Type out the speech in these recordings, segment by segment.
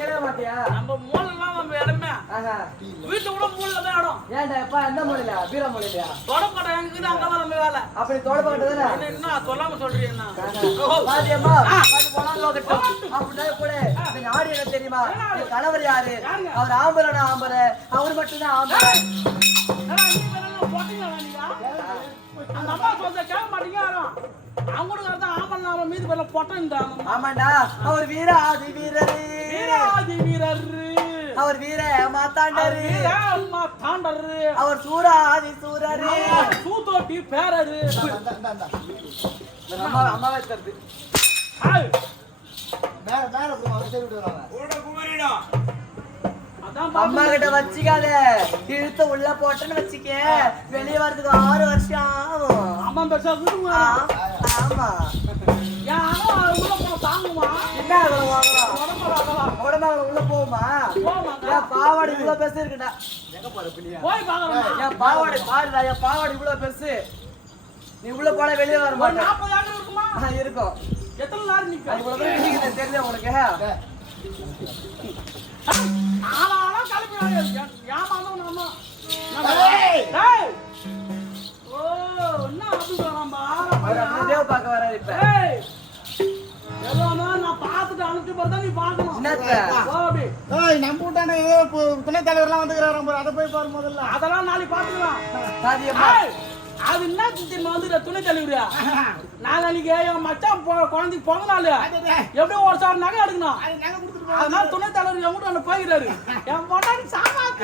நம்ம மூலைலாம் நம்ம இடமே வீட்டுல கூட மூலைல தான் இடம். ஏன்டா எப்பா எந்த மூலையில? பீரா மூலையில தொடப்பட்ட எங்க அங்கதான் நம்ம வேலை. அப்படி தொடப்பட்டதுல என்ன சொல்லாம சொல்றீங்க? பாதியம்மா அப்படின்னா கூட இந்த நாடு என்ன தெரியுமா? என் கணவர் யாரு? அவர் ஆம்பரனா ஆம்பர, அவர் மட்டும்தான் ஆம்பர. ஆமாண்டா அவர் வீர ஆதி வீரரு, அவர் வீர மாத்தாண்டரு, அவர் சூரா ஆதி சூரரு, சூத்தோட்டி பேரரு. அம்மாவே தருது அம்மா கிட்ட வச்சுக்காத, இழுத்து உள்ள போட்டேன்னு வச்சுக்க, வெளியே வர்றதுக்கு 6 வருஷம் ஆகும். அம்மா ஆமா உடம்பு உள்ள போகுமா? என் பாவாடை இவ்வளவு பெருசு இருக்குடா. என் பாவாடை பாருடா, என் பாவாடை இவ்வளவு பெருசு. நீ உள்ள போன வெளியே வர மாட்டேன். இருக்கும். எத்தனை நாள் நிக்க தெரியல உனக்கு? பார்க்க வர இப்ப துணை தலைவர்லாம் வந்துக்கிறாரு, அதை போய் பாரு முதல்ல. அதெல்லாம் நாளைக்கு பாத்துக்கலாம். அது என்ன வந்து துணை தலைவரியா? நாளைக்கு என் மச்சான் குழந்தைக்கு பிறந்த நாள், எப்படியும் ஒரு சார் நகை எடுக்கணும். அதனால துணை தலைவர் என் கூட போகிறாரு. என் பொண்டாட்டி சாமான்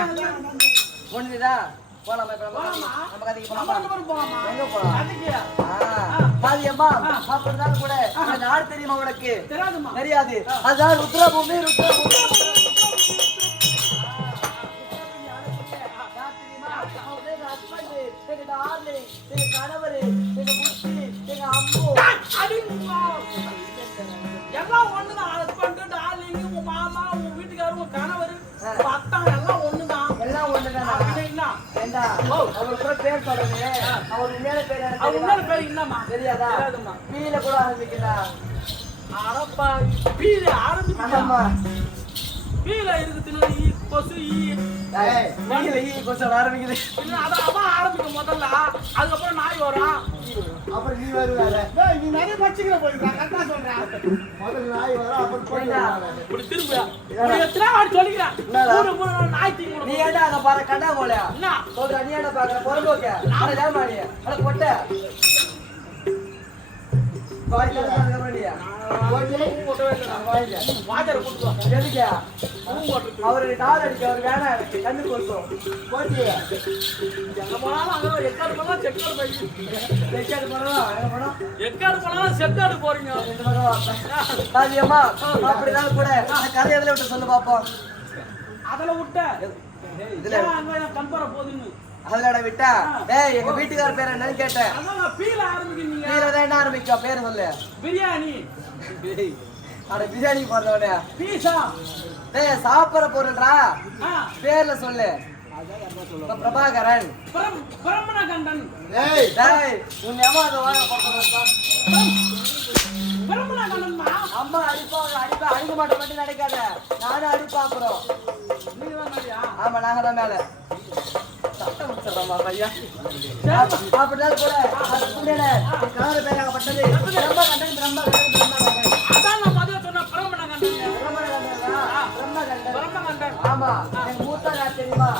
ஒண்ணுதா போலாமா? அப்படிதான் கூட நாடு தெரியுமா உனக்கு? தெரியாது. அதுதான் ருத்ரபூமி. எல்லாம் ஒண்ணுதான். ஹஸ்பண்ட், டார்லிங், உங்க மாமா, உங்க வீட்டுக்காரர், உங்க கணவர், அத்தா எல்லாம் ஒண்ணுதான். எல்லாம் ஒண்ணுதான். அவர் பேர் சொல்லுங்க. அவர் உண்மையான பேர் என்னமா தெரியாதா? பீல கூட ஆரம்பிக்கலாம். அரப்பா பீல ஆரம்பிக்கலாமா? பீல இருக்கு கொசு ஆரம்பிக்குது. ஆரம்பிக்கும் முதல்ல, அதுக்கப்புறம் நாய் வரும், அப்புறம் நீ வருவாரு. நீ நிறைய பச்சிக்கிற போயிருக்காங்க. கரெக்டா சொல்றேன். முதல்ல நாய் வரும், அப்புறம் இப்படி திரும்ப எத்தனை வாட்டி சொல்லிக்கிறேன். நாய் தீங்க. நீ ஏன்டா அங்க பாரு கண்டா போல என்ன சொல்ற? நீ ஏன்டா பாக்குற பொறுப்போக்க? அட ஏமாடி அட பொட்ட பாய் கலந்து வரடியா? அவரு டால் அடிக்க அவர் வேணா எனக்கு கண்ணு கொடுத்தோம் போட்டி எங்க போனாலும் எக்காடு போனாலும் எக்காடு போனாலும் செட்டாடு போறீங்க. காவியம்மா அப்படிதான் கூட கதை எதுல விட்டு சொல்லு பாப்போம். அதுல விட்ட இதுல கம்பர போதுன்னு அதுல விட்டா எங்க வீட்டுக்கார பேர் என்னன்னு கேட்டேன். என்ன ஆரம்பிக்கும் பேரு சொல்லு. பிரியாணி. அட பிரியாணி போடுறவனே பீஸா. சாப்பிடுற பொருள்ரா பேர்ல சொல்லு. பிரபாகரன். பிரம்மணகண்டன். உன் ஏமாத அம்மா அடிக்க மாட்டோம் மட்டும் நினைக்காத. நானும் அடிப்பா அப்புறம். ஆமா நாங்க தான் மேல அப்படிதான் கூட கணவர் பேராகப்பட்டது. ஆமா எங்க மூத்தானா தெரியுமா?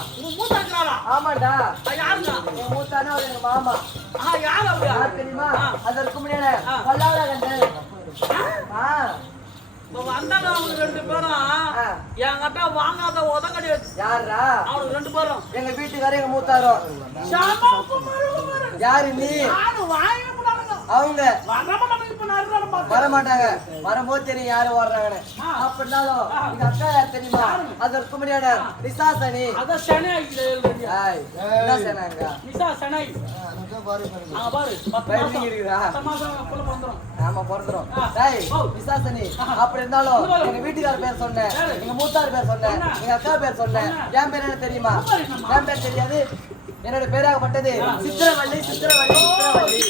ஆமாண்டா எங்க மூத்தானா எங்க மாமா. யார் தெரியுமா? அதற்கு முன்னாடி பல்லாவரா கண்டேன். ரெண்டு பேரும் என்கிட்ட வாங்காத உதக்கடி. யாரா? அவனுக்கு ரெண்டு பேரும் எங்க வீட்டுக்காரர் எங்க மூத்தாரோ. யாரு நீ? அவங்க வரமாட்டாங்க. வரும்போது தெரியும் யாரு வர்றாங்கன்னு. அப்படின்னாலும் எங்க அக்கா யார் தெரியுமா? அதற்கு முன்னாடி நிசாசனி. அப்படி இருந்தாலும் எங்க வீட்டுக்கார பேர் சொன்னேன், எங்க மூத்தார் பேர் சொன்னேன், எங்க அக்கா பேர் சொன்னேன். என் பேர் என்ன தெரியுமா? என் பேர் தெரியாது. என்னோட பேராகப்பட்டது சித்திரவள்ளி. சித்திரவள்ளி. சித்திரவள்ளி.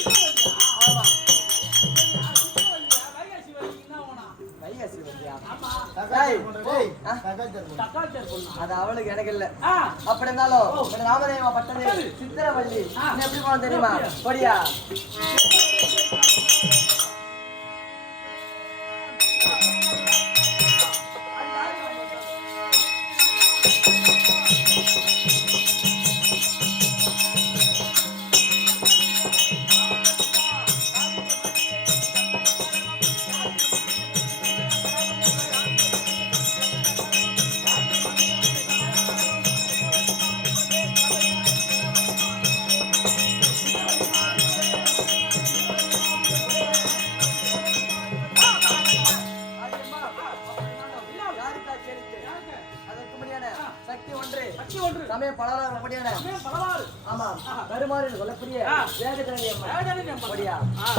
சொல்றியா? ஆமா. டேய், டேய், ஆ? தக்காளி சேர் பொண்ணா? அது அவளுக்கு எனக்கு இல்ல. ஆ, அப்படி இருந்தாலும் இந்த நாமதேவா பட்டது சித்திரவள்ளி. நீ எப்படி போன தெரியுமா? படியா. சக்தி ஒன்று சக்தி ஒன்று. சமயம் பலராக படியான சமயம் பலவாறு. ஆமா கருமாறு சொல்லக்கூடிய வேகத்தனி அம்மா வேதனை அம்மா. படியா. ஆ.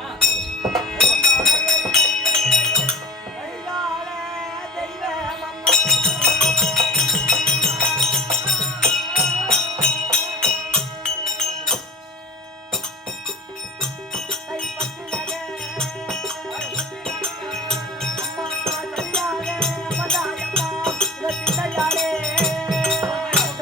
ஆ. அம்மா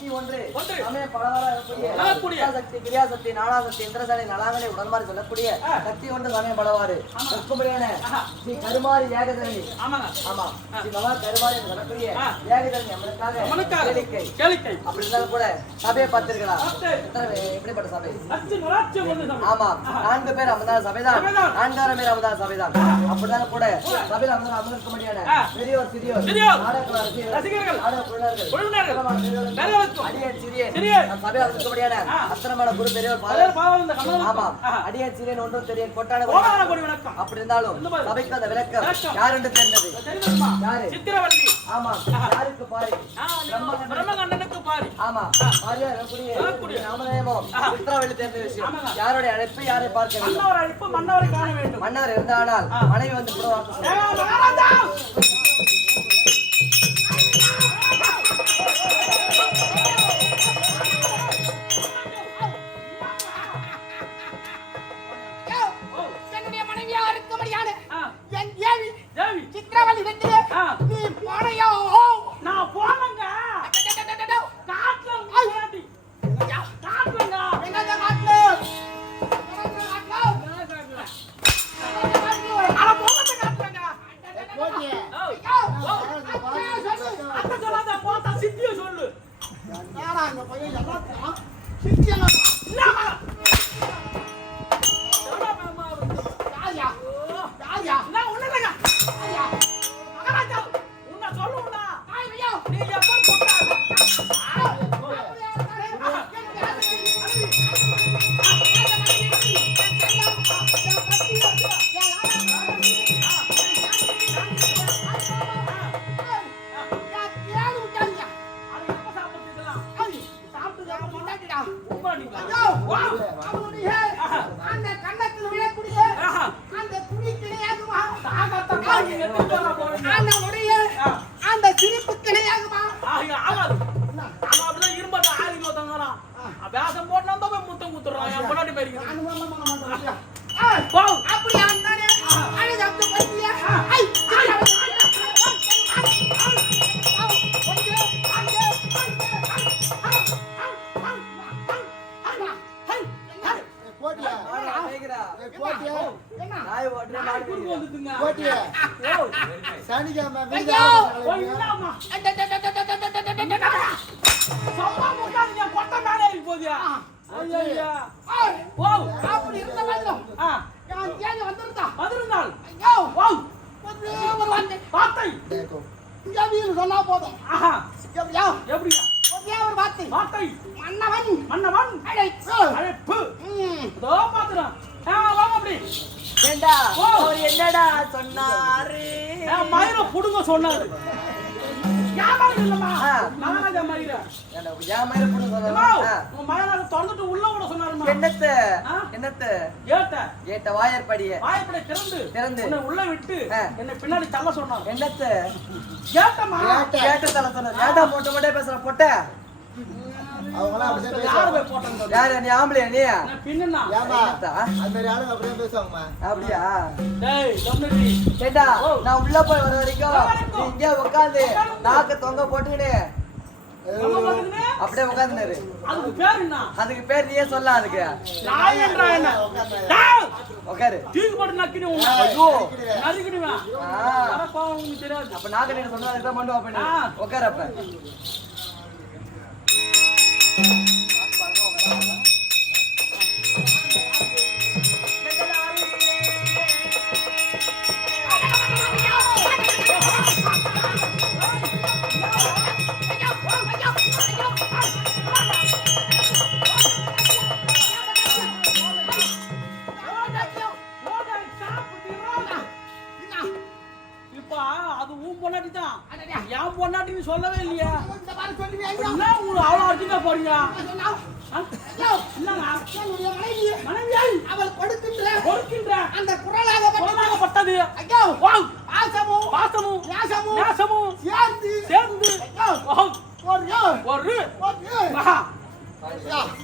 சக்தி ஒன்று ஒன்று. சமயம் பலவாறாக இருக்கக்கூடிய சக்தி கிரியாசக்தி நானாசக்தி இந்திரசாலை நலாங்கலை உடன்மாறி சொல்லக்கூடிய சக்தி ஒன்று சமயம் பலவாறு இருக்கும்படியான ஸ்ரீ கருமாரி ஏகதரணி ஆமாங்க ஆமா ஸ்ரீ மகா கருமாரி என்று சொல்லக்கூடிய ஏகதரணி அவனுக்காக கேளிக்கை கேளிக்கை அப்படி இருந்தாலும் கூட சபையை பார்த்திருக்கலாம் பார்த்தேன். எப்படிப்பட்ட சபை லட்சுமி ராஜ்யம் வந்து சபை. ஆமா 4 பேர் அமர்ந்தான சபைதான் சபைதான். 4,000 பேர் அமர்ந்தான சபைதான் அப்படிதான் கூட சபையில் அமர்ந்திருக்க முடியாது பெரியோர் சிறியோர் சிறியோர். நாடக ரசிகர்கள் ரசிகர்கள். நாடக குழுவினர்கள் குழுவினர்கள். பெருமாள் பெரியவர்களுக்கும். அடியேன் சிறியேன் சிறியேன். நம் சபையில் அமர்ந்திருக்க முடியாது அத்தனமான குரு பெரியோர் பலர் பாதர் பாவம் இந்த கமலம். ஆமா அடியேன் சிறியேன் ஒன்றும் தெரியேன் கொட்டான கோடான கோடி வணக்கம். அப்படி இருந்தாலும் சபைக்கு அந்த விளக்கம் யார் என்று தெரிந்தது தெரியுமா? யாரு சித்திரவள்ளி. ஆமா யாருக்கு பாரு பிரம்மகண்டனுக்கு பாரு. ஆமா பாரியா இருக்கக்கூடிய நாமதேமோ சித்திரவள்ளி தெரிந்த விஷயம் யாருடைய அழைப்பு யாரை பார்க்க வேண்டும் மன்னவர் அழைப்பு மன்னவரை காண வேண்டும். மன்னர் இருந்தானால் மனைவி வந்து கூட வாக்கு சொல்லுவார். மகாராஜா என்னுடைய மனைவியா இருக்கும்படியான என் தேவி தேவி சித்திரவள்ளி வெற்றி நீ போனையோ நான் போனங்க காட்டுல முன்னாடி காட்டுலங்க எங்க காட்டுல அட போகத்த காட்டுலங்க போட்டியே அத்த சொல்லாத போட்ட சித்திய சொல்லு யாரா இந்த பையன் எல்லாத்தையும் சிரிச்சலாம் இல்லம்மா யாயா யாயா நான் உன்னலங்க யாயா மகாராஜா உன்னை சொல்லுடா ஐயோ நீ எப்ப போட்டாரு அது எப்ப சாப்பிட்டுக்கலாம் உம்மாடிங்களா அந்த கண்ணத்தில் விழக்கூடிய அந்த குடி கிடையாதுமா தாகத்தை காட்டி எடுத்து வர போறீங்க அந்த உடைய அந்த சிரிப்பு கிடையாதுமா ஆக ஆகாது அவன் அப்படிதான் இரும்பட்டு ஆதிக்கோ தங்குறான் வேஷம் போட்டு தான் போய் முத்தம் குத்துறான் என் பொண்டாட்டி போயிருக்கேன் போ அப்படியா இருந்தானே அழகு அந்த பத்தியா ஐ போட்டியா கேக்குறா? போட்டியா நாய் ஓட்டுற மாடு குறுக்கு வந்துதுங்க போட்டியா ஓ சனிக்கிழமை ஓ இல்லம்மா சம்மா முட்டாங்க கொட்ட மேலே ஏறி போதியா ஐயா ஓ அப்படி இருந்த வந்தோம் ஆ நான் தேடி வந்திருந்தா வந்திருந்தால் ஐயோ ஓ ஒரு வந்து வார்த்தை இங்க வீடு சொன்னா போதும் ஆஹா எப்படியா எப்படியா ஒரே ஒரு வார்த்தை வார்த்தை மன்னவன் மன்னவன் அழைப்பு அழைப்பு இதோ பாத்துறோம் வாங்க அப்படி ஏண்டா ஓ. அவர் என்னடா சொன்னாரு மயிரை புடுங்க சொன்னாரு யாரும் இல்லம்மா ஆ. மகாராஜா மயிர ஏண்டா, என் மயிரை புடுங்க அம்மா, சொன்னாரா? உங்க மயிரை திறந்துட்டு உள்ள விட சொன்னாருமா என்னத்த ஆ? என்னத்த ஏத்த ஏட்ட வாயற்படிய வாய்ப்படை திறந்து திறந்து. உன்னை உள்ள விட்டு ஆ. என்னை பின்னாடி தள்ள சொன்னார் என்னத்த ஏத்தம்மா கேட்ட தலை சொன்னார் ஏண்டா மொட்டை மொட்டை பேசுற பொட்ட அவங்களாம் அப்படிதான் யாரு பேசுவாங்க போய் போட்டாங்க யாரு நீ ஆம்பளையா நீ நான் பின்னா ஏமா என்னத்தா? அந்த மாதிரி ஆளுங்க அப்படிதான் பேசுவாங்கம்மா அப்படியா டேய் கம்னடி ஏண்டா ஓ. நான் உள்ள போய் வர வரைக்கும் வர வரைக்கும். நீ இங்கே உட்காந்து நாக்க தொங்க போட்டுக்கிட்டு நம்ம பாத்துக்கினே அப்படியே உட்காந்துனாரு அதுக்கு பேர் என்ன அதுக்கு பேர் நீயே சொல்ல அதுக்கு நாய் என்றா என்ன டேய் உட்காரு தூக்கி போட்டு நக்கினு உன்னை ஐயோ நறுக்கிடுவேன் ஆ. வர கோவம் உங்களுக்கு தெரியாது அப்ப நாக்க நீங்க சொன்னா அதுக்கு தான் பண்ணுவா பண்ணு ஆ. உட்காரு அப்ப இப்ப அது உன் பொண்டாட்டி தான் என் பொண்டாட்டின்னு சொல்லவே இல்லையா இந்த மாதிரி சொல்லுவீங்க என்ன உங்களுக்கு அவ்வளவு அடிச்சுக்க போறீங்க ஆ? என்னங்க என்னுடைய மனைவி மனைவியை அவள் கொடுக்கின்ற கொடுக்கின்ற அந்த குரலாக குரலாகப்பட்டது ஐயோ வாவ், பாசமும் பாசமும் நேசமும் நேசமும் சேர்ந்து சேர்ந்து ஐயோ வாவ், ஒரு ஒரு ஆஹா,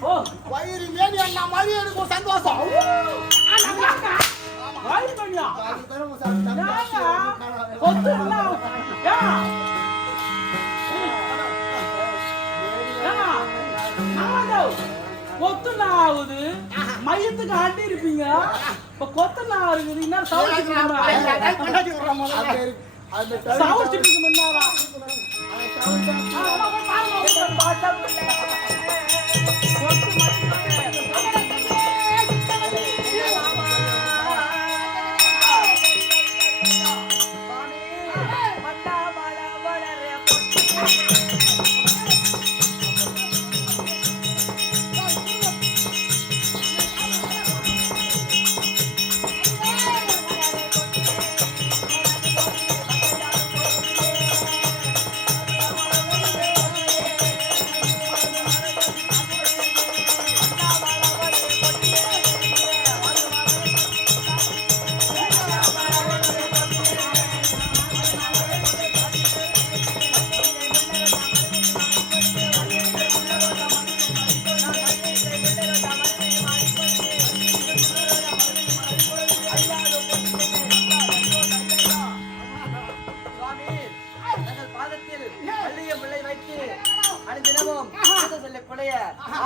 ஓ வயிறு மேடி அண்ணா மாதிரி இருக்கும் சந்தோஷம் வாய் பண்ணியா அதுக்கு தானே உங்க சாமி ஏங்க கொத்து என்ன ஏன் ஏன் கொத்துனா ஆகுது மையத்துக்கு ஆட்டி இருப்பீங்க இப்ப கொத்துனா இருக்குது இன்னும் சவுச்சிட்டு முன்னாரா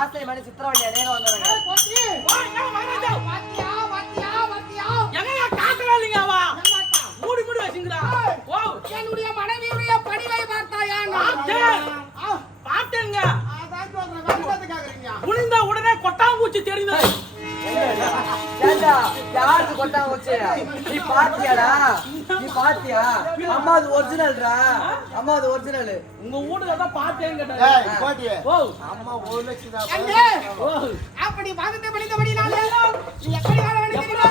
ஆசை மணி சித்திரவழியா நேரம் வந்தவங்க மூடி மூடி வச்சுங்கிறா என்னுடைய மனைவியுடைய பணிவை பார்த்தாயா பார்த்தேங்க குனிந்தா உடனே கொட்டாங்குச்சி தெரிந்தது யாருக்கு கொட்டாங்க வச்சு நீ பாத்தியாடா நீ பாத்தியா அம்மாது ஒரிஜினல்டா அம்மாது ஒரிஜினல் உங்க வீட்டுல தான் பார்த்தேன்னு கேட்டாங்க அம்மா 1 லட்சம் அப்படி பாதத்தை படித்தபடினாலே நீ எப்படி வாழ வேண்டியிருக்கிறா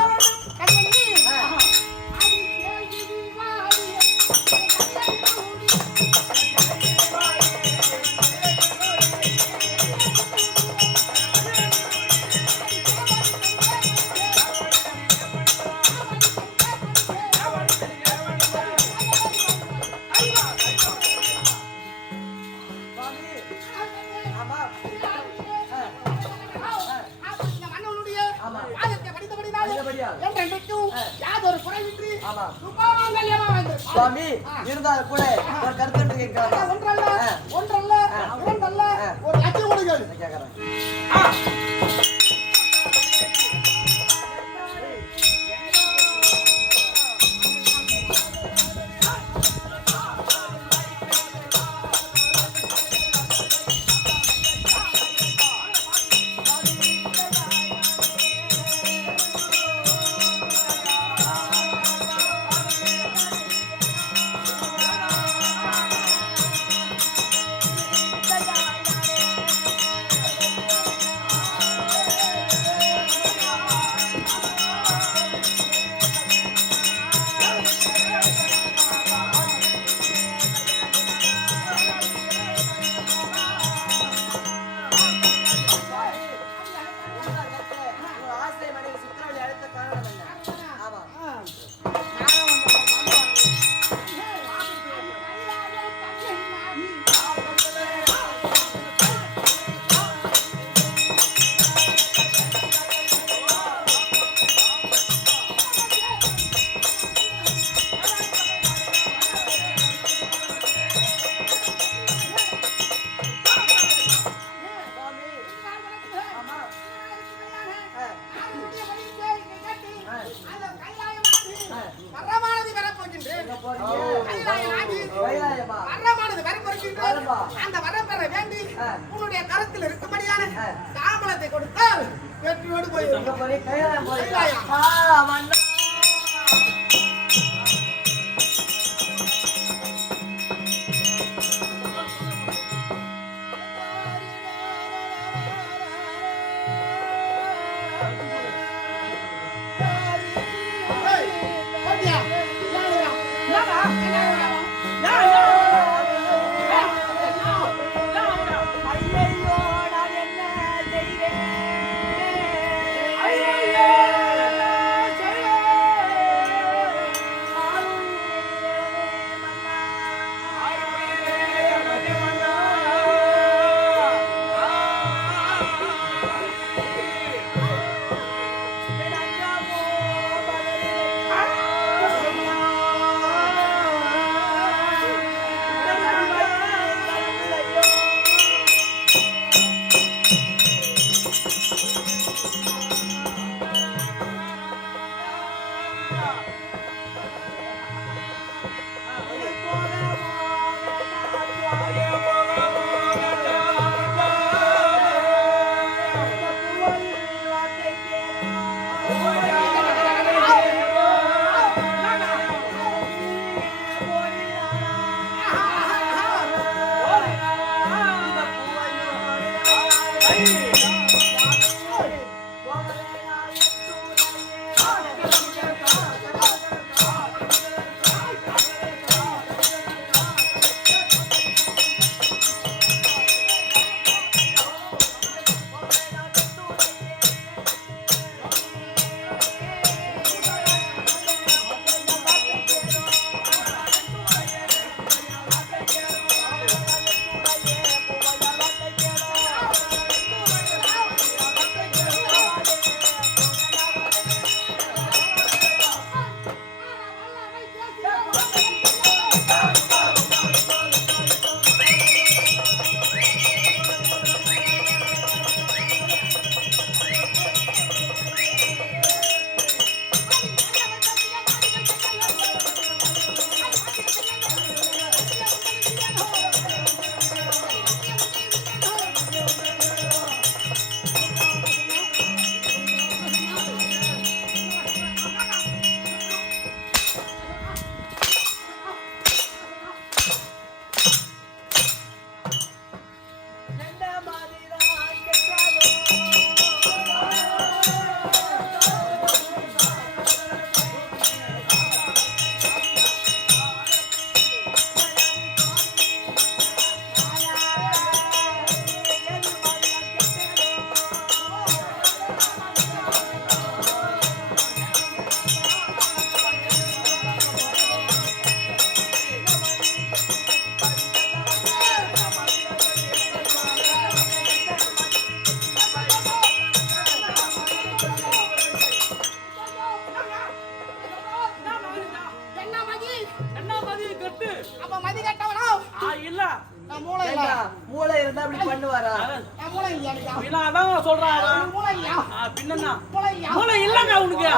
சுவாமி இருந்தாலும் கூட ஒரு கருத்து கேட்கலாம் ஒன்றல்ல ஒரு லட்சம் கொடுங்கள் கேட்கறேன் அந்த வரம் பெற வேண்டி உன்னுடைய கரத்தில் இருக்கும்படியான தாம்பலத்தை கொடுத்தால் வெற்றியோடு போய் மூளை இருந்தா இப்படி பண்ணுவாரா? அதான் சொல்றான். பின்னா மூளை இல்லங்க உனக்கு.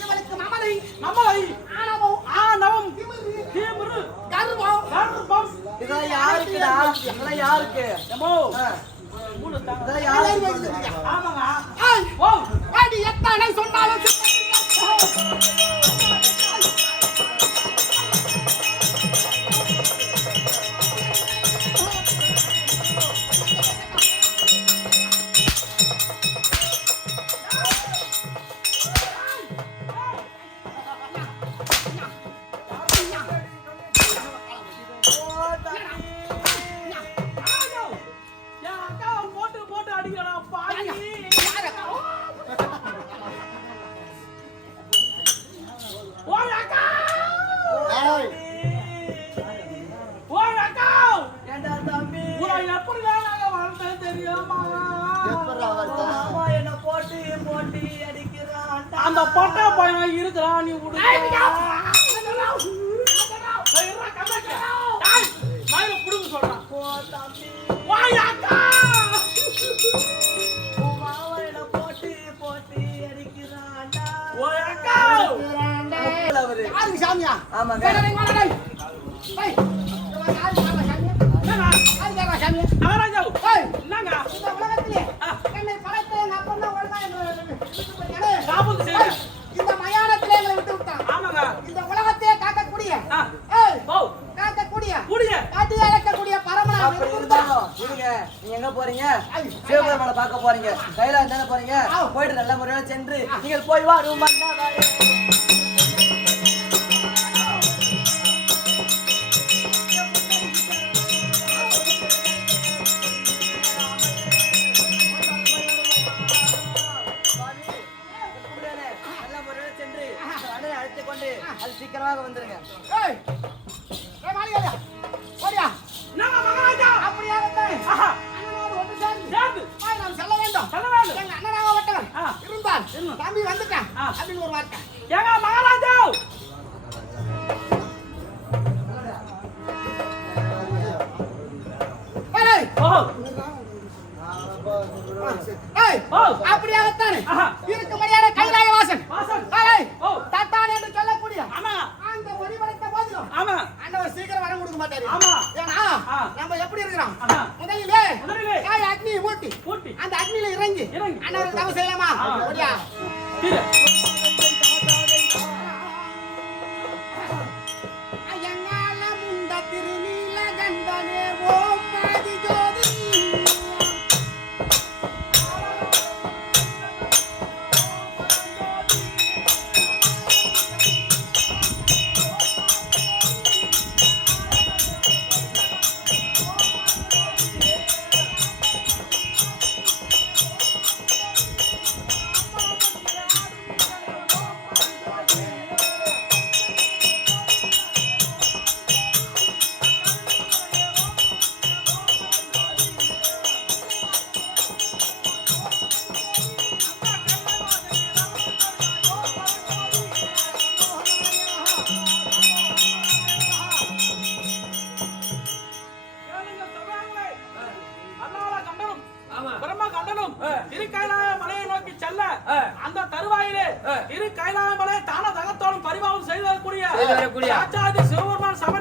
இவளுக்கு மமதை ஆணவம் திமிரு கர்வம் இதெல்லாம் யாருக்குடா? இதெல்லாம் யாருக்கு? இதெல்லாம் யாருக்கு? ஆமாங்க. அடி எத்தனை சொன்னாலும் அந்த பட்டா பையன் இருக்கிறான். நீ புடுங்க சொல்றான். போட்டு அடிக்கிறான். சாமியா ஆமாங்க. டேய், டேய், வாடா, டேய். டேய், இங்க வா, யாரு கேக்குறா சாமி? என்னங்க? யாரு கேக்குறா சாமி? மகாராஜா டேய், என்னங்க? இந்த உலகத்திலே என்னை படைத்த எங்க அப்பன் தான் ஒழுங்கா எங்களை விட்டு போயிட்டாரு. சாபம் செய்யுங்க. டேய், இந்த மயானத்திலே எங்களை விட்டு விட்டான். ஆமாங்க. இந்த உலகத்தையே காக்கக்கூடிய ஆ. ஏய், ஓ காக்கக்கூடிய கூடிய காட்டி அழைக்கக்கூடிய பரமனா அப்படி இருந்தாலும் இருங்க, நீங்க எங்க போறீங்க? சிவபெருமானை பார்க்க போறீங்க. கைலாயம் தானே போறீங்க? போயிட்டு நல்ல முறையில சென்று நீங்கள் போய் வா நல்ல முறையில சென்று அண்ணனை அழைத்துக் கொண்டு அது சீக்கிரமாக வந்துருங்க. ஏய் ஏய் மாளிகையா ஓடியா என்னங்க மகாராஜா? அப்படியாகத்தான் ஆஹா. அண்ணனோடு ஒன்று சேர்ந்து சேர்ந்து போய் நாம் செல்ல வேண்டும். செல்ல வேண்டும். எங்க அண்ணனாகப்பட்டவர் ஆ. இருந்தால் என்ன? தம்பி வந்துட்டான் ஆ. அப்படின்னு ஒரு வார்த்தை. ஏங்க மகாராஜா? ஏய் ஓ ஏய் ஓ அப்படியாகத்தான் ஆஹா. இருக்கும்படியான கைலாய வாசன் வாசன். ஏய் ஓ தத்தான் என்று சொல்லக்கூடிய ஆமா அந்த ஒளி படைத்த போதிலும் ஆமா அண்ணவர் சீக்கிரம் வர கொடுக்க மாட்டாரு. ஆமா. ஏன்னா ஆ. நம்ம எப்படி இருக்கிறோம்? ஆஹா. முதலிலே முதலிலே காய் அக்னியை மூட்டி பூட்டி அந்த அக்னியில இறங்கி இறங்கி. அண்ணவர் தவம் செய்யலாமா? ஆ. ஓடியா தீர ஐயங்கால முண்ட திருநீல கண்டனே ஓம் ஆதி ஜோதி. கேளுங்கள் சபையார்களே. அல்லாஹ் கண்டனம். பிரம்ம கண்டனம். திரு கைலாய மலையை நோக்கி செல்ல அந்த தருவாயிலே திரு கைலாய மலை தான தகத்தோடும் பரிபாவம் செய்து வரக்கூடிய சாட்சாதி சிவபெருமான் சபை